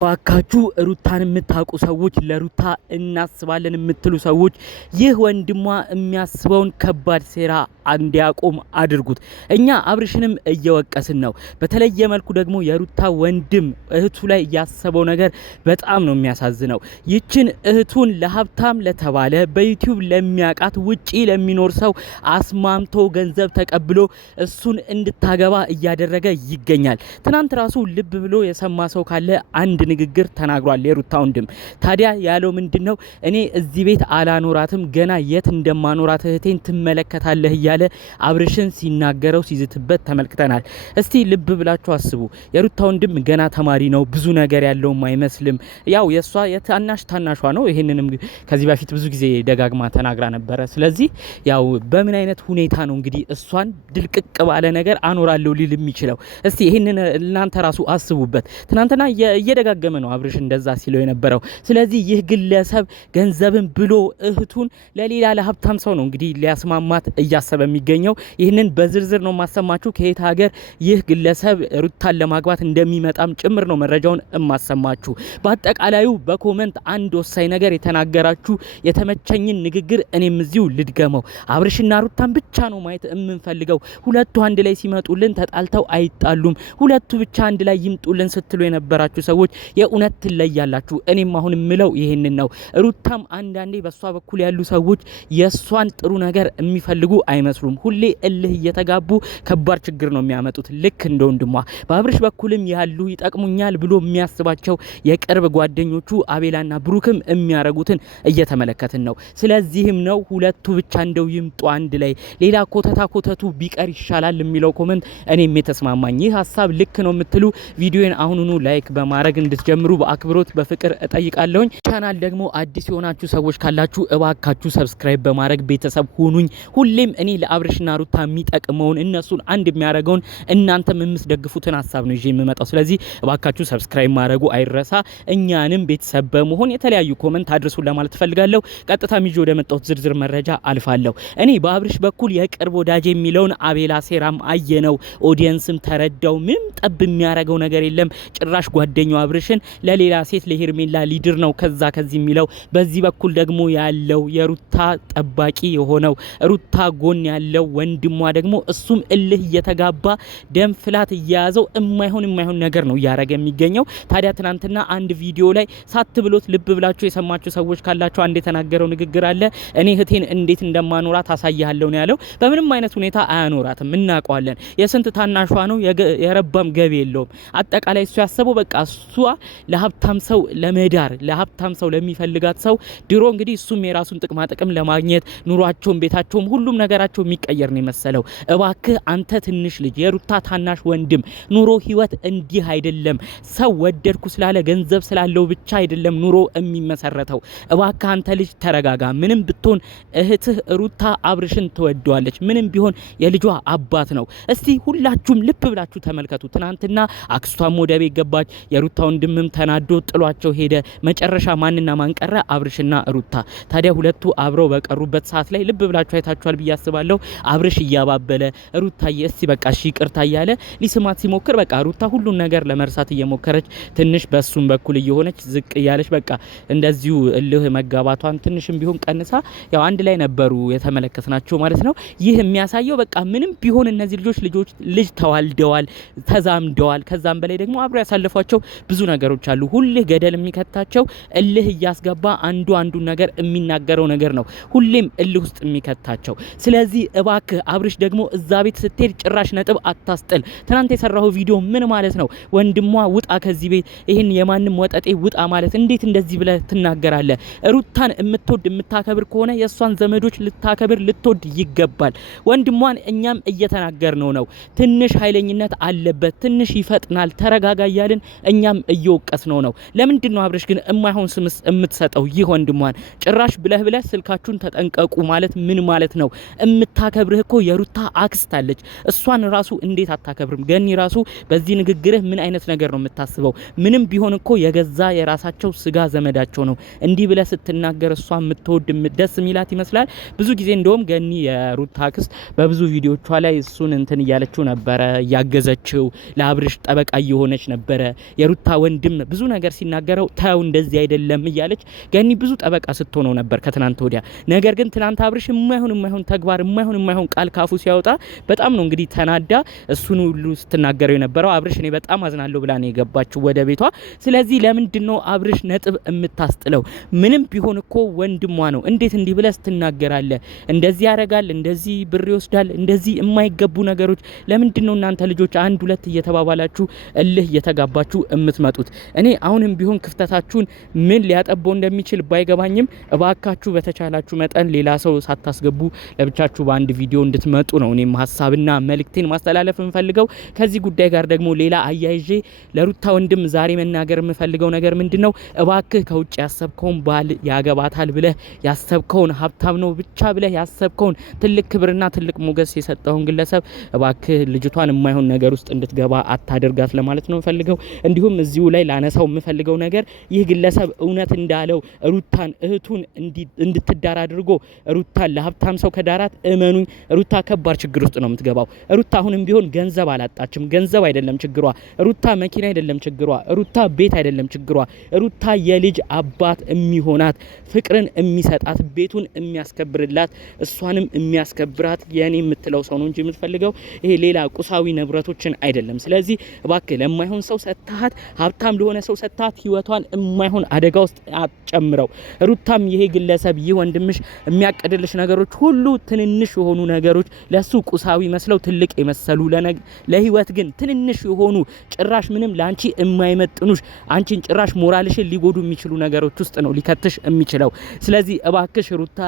ባካችሁ ሩታን የምታውቁ ሰዎች ለሩታ እናስባለን የምትሉ ሰዎች ይህ ወንድሟ የሚያስበውን ከባድ ሴራ እንዲያቆም አድርጉት። እኛ አብርሽንም እየወቀስን ነው። በተለየ መልኩ ደግሞ የሩታ ወንድም እህቱ ላይ ያሰበው ነገር በጣም ነው የሚያሳዝነው። ይችን እህቱን ለሀብታም ለተባለ በዩቲዩብ ለሚያቃት ውጪ ለሚኖር ሰው አስማምቶ ገንዘብ ተቀብሎ እሱን እንድታገባ እያደረገ ይገኛል። ትናንት ራሱ ልብ ብሎ የሰማ ሰው ካለ አንድ ንግግር ተናግሯል የሩታ ወንድም። ታዲያ ያለው ምንድነው? እኔ እዚህ ቤት አላኖራትም ገና የት እንደማኖራት እህቴን ትመለከታለህ እያለ አብርሽን ሲናገረው ሲዝትበት ተመልክተናል። እስቲ ልብ ብላችሁ አስቡ። የሩታ ወንድም ገና ተማሪ ነው፣ ብዙ ነገር ያለውም አይመስልም። ያው የሷ ታናሿ ነው። ይሄንንም ከዚህ በፊት ብዙ ጊዜ ደጋግማ ተናግራ ነበረ። ስለዚህ ያው በምን አይነት ሁኔታ ነው እንግዲህ እሷን ድልቅቅ ባለ ነገር አኖራለሁ ሊል የሚችለው? እስቲ ይሄንን እናንተ ራሱ አስቡበት። ትናንትና እየደጋገመ ነው አብርሽ እንደዛ ሲለው የነበረው። ስለዚህ ይህ ግለሰብ ገንዘብን ብሎ እህቱን ለሌላ ለሀብታም ሰው ነው እንግዲህ ሊያስማማት እያሰበ የሚገኘው። ይህንን በዝርዝር ነው ማሰማችሁ ከየት ሀገር ይህ ግለሰብ ሩታን ለማግባት እንደሚመጣም ጭምር ነው መረጃውን እማሰማችሁ። በአጠቃላዩ በኮመንት አንድ ወሳኝ ነገር የተናገራችሁ የተመቸኝን ንግግር እኔም እዚሁ ልድገመው። አብርሽና ሩታን ብቻ ነው ማየት የምንፈልገው። ሁለቱ አንድ ላይ ሲመጡልን ተጣልተው አይጣሉም። ሁለቱ ብቻ አንድ ላይ ይምጡልን ስትሉ የነበራችሁ ሰዎች የእውነት ትለያላችሁ። እኔም አሁን ምለው ይሄንን ነው። ሩታም አንዳንዴ በሷ በኩል ያሉ ሰዎች የሷን ጥሩ ነገር የሚፈልጉ አይመስሉም። ሁሌ እልህ እየተጋቡ ከባድ ችግር ነው የሚያመጡት። ልክ እንደ ወንድሟ በአብርሽ በኩልም ያሉ ይጠቅሙኛል ብሎ የሚያስባቸው የቅርብ ጓደኞቹ አቤላና ብሩክም የሚያረጉትን እየተመለከትን ነው። ስለዚህም ነው ሁለቱ ብቻ እንደው ይምጡ አንድ ላይ፣ ሌላ ኮተቱ ቢቀር ይሻላል የሚለው ኮመንት እኔም የተስማማኝ። ይህ ሀሳብ ልክ ነው የምትሉ ቪዲዮን አሁኑኑ ላይክ በማድረግ እንድትጀምሩ በአክብሮት በፍቅር እጠይቃለሁኝ። ቻናል ደግሞ አዲስ የሆናችሁ ሰዎች ካላችሁ እባካችሁ ሰብስክራይብ በማድረግ ቤተሰብ ሁኑኝ። ሁሌም እኔ ለአብርሽና ሩታ የሚጠቅመውን እነሱን አንድ የሚያደርገውን እናንተም የምትደግፉትን ሀሳብ ነው ይዤ የምመጣው። ስለዚህ እባካችሁ ሰብስክራይብ ማድረጉ አይረሳ። እኛንም ቤተሰብ በመሆን የተለያዩ ኮመንት አድርሱን ለማለት ፈልጋለሁ። ቀጥታ ይዤ ወደ መጣሁት ዝርዝር መረጃ አልፋለሁ። እኔ በአብርሽ በኩል የቅርብ ወዳጅ የሚለውን አቤላ ሴራም አየነው፣ ኦዲየንስም ተረዳው። ምንም ጠብ የሚያደርገው ነገር የለም። ጭራሽ ጓደኛው አብርሽን ለሌላ ሴት ለሄርሜላ ሊድር ነው ከዚህ የሚለው። በዚህ በኩል ደግሞ ያለው የሩታ ጠባቂ የሆነው ሩታ ጎን ያለው ወንድሟ ደግሞ እሱም እልህ እየተጋባ ደም ፍላት እያያዘው የማይሆን ነገር ነው እያረገ የሚገኘው። ታዲያ ትናንትና አንድ ቪዲዮ ላይ ሳት ብሎት ልብ ብላችሁ የሰማችሁ ሰዎች ካላችሁ አንድ የተናገረው ንግግር አለ። እኔ እህቴን እንዴት እንደማኖራት አሳያለሁ ነው ያለው። በምንም አይነት ሁኔታ አያኖራትም፣ እናውቀዋለን። የስንት ታናሿ ነው፣ የረባም ገቢ የለውም። አጠቃላይ እሱ ያሰበው በቃ እሷ ለሀብታም ሰው ለመዳር ለሀብታም ሰው ለሚፈልጋት ሰው ድሮ እንግዲህ እሱም የራሱን ጥቅማ ጥቅም ለማግኘት ኑሯቸውም ቤታቸውም ሁሉም ነገራቸው የሚቀየር ነው የመሰለው። እባክህ አንተ ትንሽ ልጅ የሩታ ታናሽ ወንድም ኑሮ ህይወት እንዲህ አይደለም። ሰው ወደድኩ ስላለ ገንዘብ ስላለው ብቻ አይደለም ኑሮ የሚመሰረተው። እባክህ አንተ ልጅ ተረጋጋ። ምንም ብትሆን እህትህ ሩታ አብርሽን ትወደዋለች። ምንም ቢሆን የልጇ አባት ነው። እስቲ ሁላችሁም ልብ ብላችሁ ተመልከቱ። ትናንትና አክስቷም ወደ ቤት ገባች። የሩታ ወንድምም ተናዶ ጥሏቸው ሄደ። መጨረሻ ማንና ማን ቀረ? አብርሽና ሩታ። ታዲያ ሁለቱ አብረው በቀሩበት ሰዓት ላይ ልብ ብላችሁ አይታችኋል ብዬ አስባለሁ። አብርሽ እያባበለ ሩታዬ እስቲ በቃ እሺ ይቅርታ እያለ ሊስማት ሲሞክር በቃ ሩታ ሁሉን ነገር ለመርሳት እየሞከረች ትንሽ በሱም በኩል እየሆነች ዝቅ እያለች በቃ እንደዚሁ እልህ መጋባቷን ትንሽም ቢሆን ቀንሳ ያው አንድ ላይ ነበሩ የተመለከትናቸው ማለት ነው። ይህ የሚያሳየው በቃ ምንም ቢሆን እነዚህ ልጅ ተዋልደዋል፣ ተዛምደዋል። ከዛም በላይ ደግሞ አብረው ያሳለፏቸው ብዙ ነገሮች አሉ። ሁሌ ገደል የሚከታቸው እልህ እያስገባ አንዱን ነገር የሚናገረው ነገር ነው ሁሌም እልህ ውስጥ የሚከታቸው። ስለዚህ እባክህ አብርሽ ደግሞ እዛ ቤት ስትሄድ ጭራሽ ነጥብ አታስጥል። ትናንት የሰራው ቪዲዮ ምን ማለት ነው? ወንድሟ ውጣ ከዚህ ቤት፣ ይሄን የማንም ወጠጤ ውጣ ማለት እንዴት እንደዚህ ብለህ ትናገራለህ? ሩታን የምትወድ የምታከብር ከሆነ የሷን ዘመዶች ልታከብር ልትወድ ይገባል። ወንድሟን እኛም እየተናገርነው ነው። ትንሽ ኃይለኝነት አለበት፣ ትንሽ ይፈጥናል፣ ተረጋጋ እያልን እኛም እየወቀስነው ነው። ለምንድን ነው አብርሽ ግን የማይሆን ስም የምትሰጠው? ይህ ወንድሟን ጭራሽ ብለህ ስልካችሁን ተጠንቀቁ ማለት ምን ማለት ነው? የምታከብርህ እኮ የሩታ አክስት አለች። እሷን ራሱ እንዴት አታከብርም? ገኒ ራሱ በዚህ ንግግርህ ምን አይነት ነገር ነው የምታስበው? ምንም ቢሆን እኮ የገዛ የራሳቸው ስጋ ዘመዳቸው ነው። እንዲህ ብለህ ስትናገር እሷ የምትወድ ደስ የሚላት ይመስላል። ብዙ ጊዜ እንደውም ገኒ የሩታ አክስት በብዙ ቪዲዮቿ ላይ እሱን እንትን እያለችው ነበረ፣ እያገዘችው ለአብርሽ ጠበቃ እየሆነች ነበረ። የሩታ ወንድም ብዙ ነገር ሲናገረው ታው እንደዚህ አይደለም እያለች ገኒ ብዙ ጠበቃ ስትሆነው ነበር ከትናንት ወዲያ። ነገር ግን ትናንት አብርሽ የማይሆን ተግባር የማይሆን ቃል ካፉ ሲያወጣ በጣም ነው እንግዲህ ተናዳ እሱን ሁሉ ስትናገረው የነበረው። አብርሽ እኔ በጣም አዝናለሁ ብላ ነው የገባችው ወደ ቤቷ። ስለዚህ ለምንድነው አብርሽ ነጥብ የምታስጥለው? ምንም ቢሆን እኮ ወንድሟ ነው። እንዴት እንዲህ ብለህ ትናገራለህ? እንደዚህ ያረጋል፣ እንደዚህ ብር ይወስዳል፣ እንደዚህ የማይገቡ ነገሮች ለምንድነው እናንተ ልጆች አንድ ሁለት እየተባባላችሁ እልህ እየተጋባችሁ የምትመጡት? እኔ አሁንም ቢሆን ክፍተታችሁን ምን ሊያጠበው እንደሚችል ባይገባኝም እባካችሁ በተቻላችሁ መጠን ሌላ ሰው ሳታስገቡ ለብቻችሁ በአንድ ቪዲዮ እንድትመጡ ነው እኔም ሀሳብና መልእክቴን ማስተላለፍ የምፈልገው። ከዚህ ጉዳይ ጋር ደግሞ ሌላ አያይዤ ለሩታ ወንድም ዛሬ መናገር የምፈልገው ነገር ምንድነው? እባክህ ከውጭ ያሰብከውን ባል ያገባታል ብለህ ያሰብከውን ሀብታም ነው ብቻ ብለህ ያሰብከውን ትልቅ ክብርና ትልቅ ሞገስ የሰጠውን ግለሰብ እባክህ ልጅቷን የማይሆን ነገር ውስጥ እንድትገባ አታደርጋት ለማለት ነው የምፈልገው። እንዲሁም እዚሁ ላይ ላነሳው የምፈልገው ነገር ይህ ግለሰብ እውነት እንዳለው ሩታን እህቱን እንድትዳር አድርጎ ሩታን ለሀብታም ሰው ከዳራት እመኑኝ ሩታ ከባድ ችግር ውስጥ ነው የምትገባው። ሩታ አሁንም ቢሆን ገንዘብ አላጣችም። ገንዘብ አይደለም ችግሯ። ሩታ መኪና አይደለም ችግሯ። ሩታ ቤት አይደለም ችግሯ። ሩታ የልጅ አባት የሚሆናት ፍቅርን የሚሰጣት ቤቱን የሚያስከብርላት እሷንም የሚያስከብራት የኔ የምትለው ሰው ነው እንጂ የምትፈልገው ይሄ ሌላ ቁሳዊ ንብረቶችን አይደለም። ስለዚህ እባክህ ለማይሆን ሰው ሰጣት፣ ሀብታም ለሆነ ሰው ሰጣት፣ ህይወቷን የማይሆን አደጋ ውስጥ አጨምረው። ሩታም ይሄ ግለሰብ ይህ ወንድምሽ የሚያቀድልሽ ነገሮች ሁሉ ትንንሽ የሆኑ ነገሮች ለሱ ቁሳዊ መስለው ትልቅ የመሰሉ ለህይወት ግን ትንንሽ የሆኑ ጭራሽ ምንም ላንቺ የማይመጥኑሽ አንቺን ጭራሽ ሞራልሽን ሊጎዱ የሚችሉ ነገሮች ውስጥ ነው ሊከትሽ የሚችለው። ስለዚህ እባክሽ ሩታ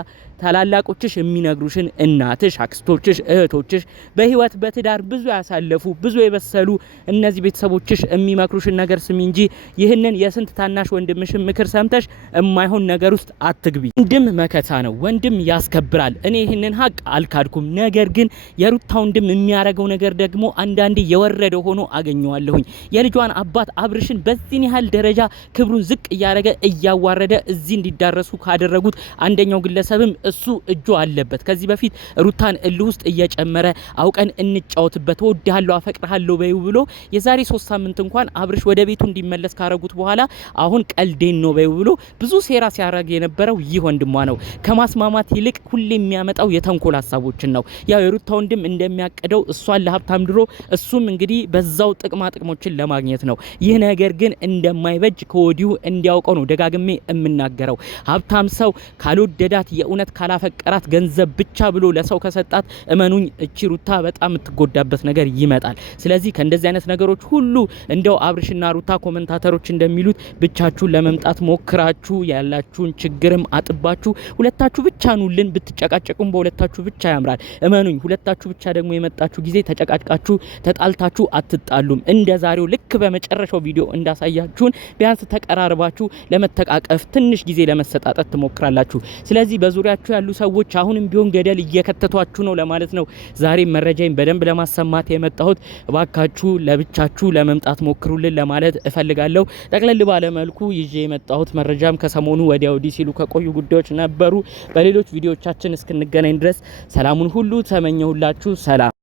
ታላላቆችሽ የሚነግሩሽን እናትሽ፣ አክስቶችሽ፣ እህቶችሽ በህይወት በትዳር ብዙ ያሳለፉ ብዙ የበሰሉ እነዚህ ቤተሰቦችሽ የሚመክሩሽን ነገር ስሚ እንጂ ይህንን የስንት ታናሽ ወንድምሽን ምክር ሰምተሽ የማይሆን ነገር ውስጥ አትግቢ። ወንድም መከታ ነው። ወንድም ያስከብራል። እኔ ይህንን ሀቅ አልካድኩም። ነገር ግን የሩታ ወንድም የሚያረገው ነገር ደግሞ አንዳንዴ የወረደ ሆኖ አገኘዋለሁኝ። የልጇን አባት አብርሽን በዚህን ያህል ደረጃ ክብሩን ዝቅ እያረገ እያዋረደ እዚህ እንዲዳረሱ ካደረጉት አንደኛው ግለሰብም እሱ እጁ አለበት። ከዚህ በፊት ሩታን እልህ ውስጥ እየጨመረ አውቀን እንጫወትበት ወድሃለሁ አፈቅርሃለሁ በይው ብሎ የዛሬ 3 ሳምንት እንኳን አብርሽ ወደ ቤቱ እንዲመለስ ካረጉት በኋላ አሁን ቀልዴን ነው በይው ብሎ ብዙ ሴራ ሲያረግ የነበረው ይህ ወንድሟ ነው። ከማስማማት ይልቅ ሁሌ የሚያመጣው የተንኮል ሀሳቦችን ነው። ያው የሩታ ወንድም እንደሚያቀደው እሷን ለሀብታም ድሮ እሱም እንግዲህ በዛው ጥቅሞችን ለማግኘት ነው። ይህ ነገር ግን እንደማይበጅ ከወዲሁ እንዲያውቀው ነው ደጋግሜ የምናገረው። ሀብታም ሰው ካልወደዳት የእውነት ካላፈቀራት ገንዘብ ብቻ ብሎ ለሰው ከሰጣት እመኑኝ እቺ ሩታ በጣም የምትጎዳበት ነገር ይመጣል። ስለዚህ ከእንደዚህ አይነት ነገሮች ሁሉ እንደው አብርሽና ሩታ ኮሜንታተሮች እንደሚሉት ብቻችሁን ለመምጣት ሞክራችሁ ያላችሁን ችግርም አጥባችሁ ሁለታችሁ ብቻ ኑልን። ብትጨቃጨቁም በሁለታችሁ ብቻ ያምራል። እመኑኝ ሁለታችሁ ብቻ ደግሞ የመጣችሁ ጊዜ ተጨቃጭቃችሁ ተጣልታችሁ አትጣሉም። እንደዛሬው ልክ በመጨረሻው ቪዲዮ እንዳሳያችሁን ቢያንስ ተቀራርባችሁ ለመተቃቀፍ ትንሽ ጊዜ ለመሰጣጣት ትሞክራላችሁ። ስለዚህ በዙሪያችሁ ያሉ ሰዎች አሁንም ቢሆን ገደል እየከተቷችሁ ነው ለማለት ነው ዛሬ መረጃዬን በደንብ ለማሰማት የመጣሁት። እባካችሁ ለብቻችሁ ለመምጣት ሞክሩልን ለማለት እፈልጋለሁ። ጠቅለል ባለ መልኩ ይዤ የመጣሁት መረጃም ከሰሞኑ ወዲያ ወዲህ ሲሉ ከቆዩ ጉዳዮች ነበሩ። በሌሎች ቪዲዮዎቻችን እስክንገናኝ ድረስ ሰላሙን ሁሉ ተመኘሁላችሁ። ሰላም።